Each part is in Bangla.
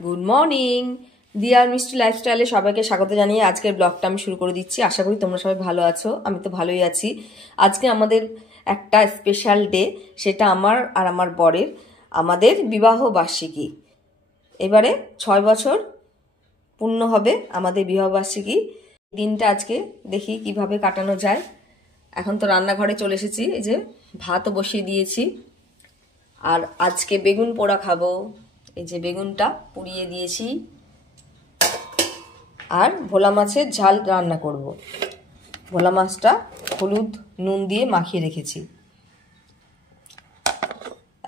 Good morning. দিয়ার মিষ্টি লাইফস্টাইলে সবাইকে স্বাগত জানিয়ে আজকের ব্লগটা আমি শুরু করে দিচ্ছি। আশা করি তোমরা সবাই ভালো আছো, আমি তো ভালোই আছি। আজকে আমাদের একটা স্পেশাল ডে, সেটা আমার আর আমার বরের আমাদের বিবাহ বার্ষিকী। এবারে 6 বছর পূর্ণ হবে আমাদের বিবাহ বার্ষিকী। দিনটা আজকে দেখি কিভাবে কাটানো যায়। এখন তো রান্নাঘরে চলে এসেছি, এই যে ভাতও বসিয়ে দিয়েছি। আর আজকে বেগুন পোড়া খাবো, এই যে বেগুনটা পুড়িয়ে দিয়েছি। আর ভোলা মাছের ঝাল রান্না করব। ভোলা মাছটা হলুদ নুন দিয়ে মাখিয়ে রেখেছি।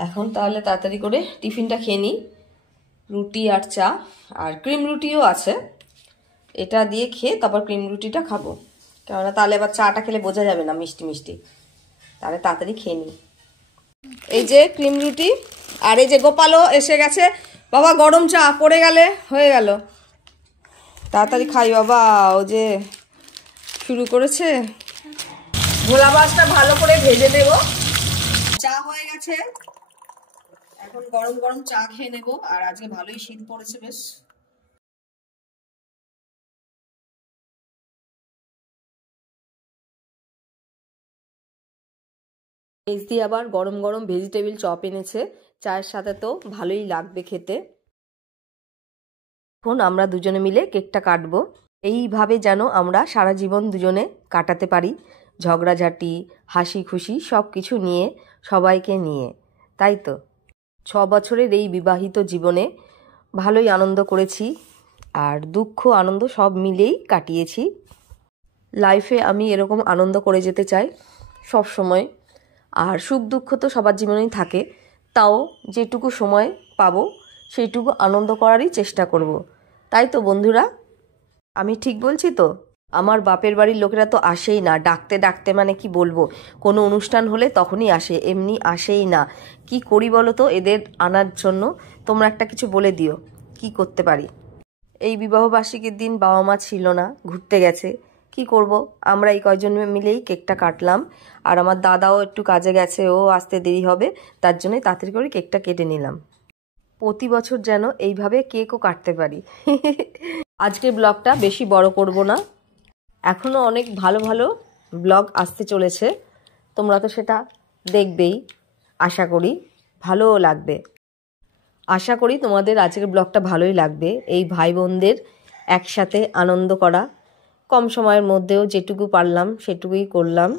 এখন তাহলে তাড়াতাড়ি করে টিফিনটা খেয়ে নিই। রুটি আর চা, আর ক্রিম রুটিও আছে, এটা দিয়ে খেয়ে তারপর ক্রিম রুটিটা খাবো। কেননা তাহলে আবার চাটা খেলে বোঝা যাবে না মিষ্টি মিষ্টি, তাহলে তাড়াতাড়ি খেয়ে নিই। এই যে ক্রিম রুটি, আর এই যে গোপালও এসে গেছে। বাবা গরম চা পড়ে গেলে হয়ে গেল, তাড়াতাড়ি খাই বাবা। ও যে শুরু করেছে। ভোলা মাছটা ভালো করে ভেজে নেব। চা হয়ে গেছে, এখন গরম গরম চা খেয়ে নেব। আর আজকে ভালোই শীত পড়েছে বেশ। ভেজ দিয়ে আবার গরম গরম ভেজিটেবিল চপ এনেছে, চায়ের সাথে তো ভালোই লাগবে খেতে। এখন আমরা দুজনে মিলে কেকটা কাটবো। এইভাবে যেন আমরা সারা জীবন দুজনে কাটাতে পারি, ঝগড়াঝাটি হাসি খুশি সব কিছু নিয়ে, সবাইকে নিয়ে, তাই তো। 6 বছরের এই বিবাহিত জীবনে ভালোই আনন্দ করেছি, আর দুঃখ আনন্দ সব মিলেই কাটিয়েছি। লাইফে আমি এরকম আনন্দ করে যেতে চাই সব সময়। আর সুখ দুঃখ তো সবার জীবনেই থাকে, তাও যেটুকু সময় পাবো সেইটুকু আনন্দ করারই চেষ্টা করব। তাই তো বন্ধুরা, আমি ঠিক বলছি তো? আমার বাপের বাড়ির লোকেরা তো আসেই না, ডাকতে ডাকতে মানে কি বলবো, কোনো অনুষ্ঠান হলে তখনই আসে, এমনি আসেই না। কি করি বলো তো এদের আনার জন্য? তোমরা একটা কিছু বলে দিও, কি করতে পারি। এই বিবাহবার্ষিকীর দিন বাবা মা ছিল না, ঘুরতে গেছে। কি করব, আমরা এই কয়জন মিলেই কেকটা কাটলাম। আর আমার দাদাও একটু কাজে গেছে, ও আসতে দেরি হবে, তার জন্যই তাড়াতাড়ি করে কেকটা কেটে নিলাম। প্রতি বছর যেন এইভাবে কেকও কাটতে পারি। আজকের ব্লগটা বেশি বড় করব না, এখনও অনেক ভালো ভালো ব্লগ আসতে চলেছে, তোমরা তো সেটা দেখবেই। আশা করি ভালোও লাগবে। আশা করি তোমাদের আজকের ব্লগটা ভালোই লাগবে। এই ভাই বোনদের একসাথে আনন্দ করা, কম সময়ের মধ্যেও যেটুকু পারলাম সেটুকুই করলাম।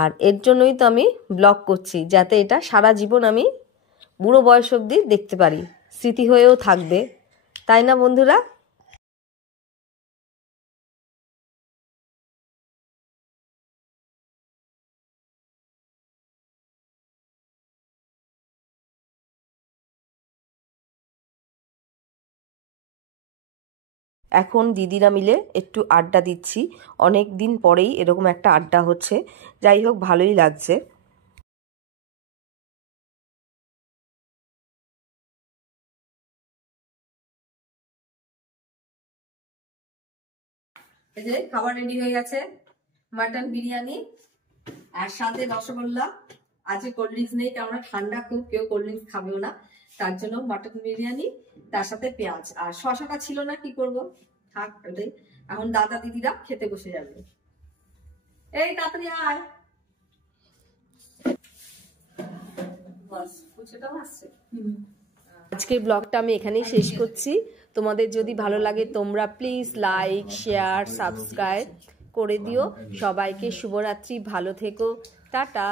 আর এর জন্যই তো আমি ব্লগ করছি, যাতে এটা সারা জীবন আমি বুড়ো বয়স অবধি দেখতে পারি, স্মৃতি হয়েও থাকবে, তাই না বন্ধুরা? এখন দিদিরা মিলে একটু আড্ডা দিচ্ছি, অনেক দিন পরেই এরকম একটা আড্ডা হচ্ছে। যাই হোক, ভালোই লাগছে। এই যে খাবার রেডি হয়ে গেছে, মাটন বিরিয়ানি আর সাথে রসগোল্লা। আজকে কোল্ড ড্রিঙ্কস নেই, কেননা ঠান্ডা খুব, কেউ কোল্ড ড্রিঙ্কস খাবেও না, তার জন্য মাটন বিরিয়ানি, তার সাথে পেঁয়াজ। আর শশাটা ছিল না, কি করব, থাক ওটাই। এখন দাদা দিদিরা খেতে বসে যাবে। এই তাড়াতাড়ি আয়। আজকের ব্লগটা আমি এখানেই শেষ করছি। তোমাদের যদি ভালো লাগে তোমরা প্লিজ লাইক শেয়ার সাবস্ক্রাইব করে দিও। সবাইকে শুভরাত্রি, ভালো থেকো, টাটা।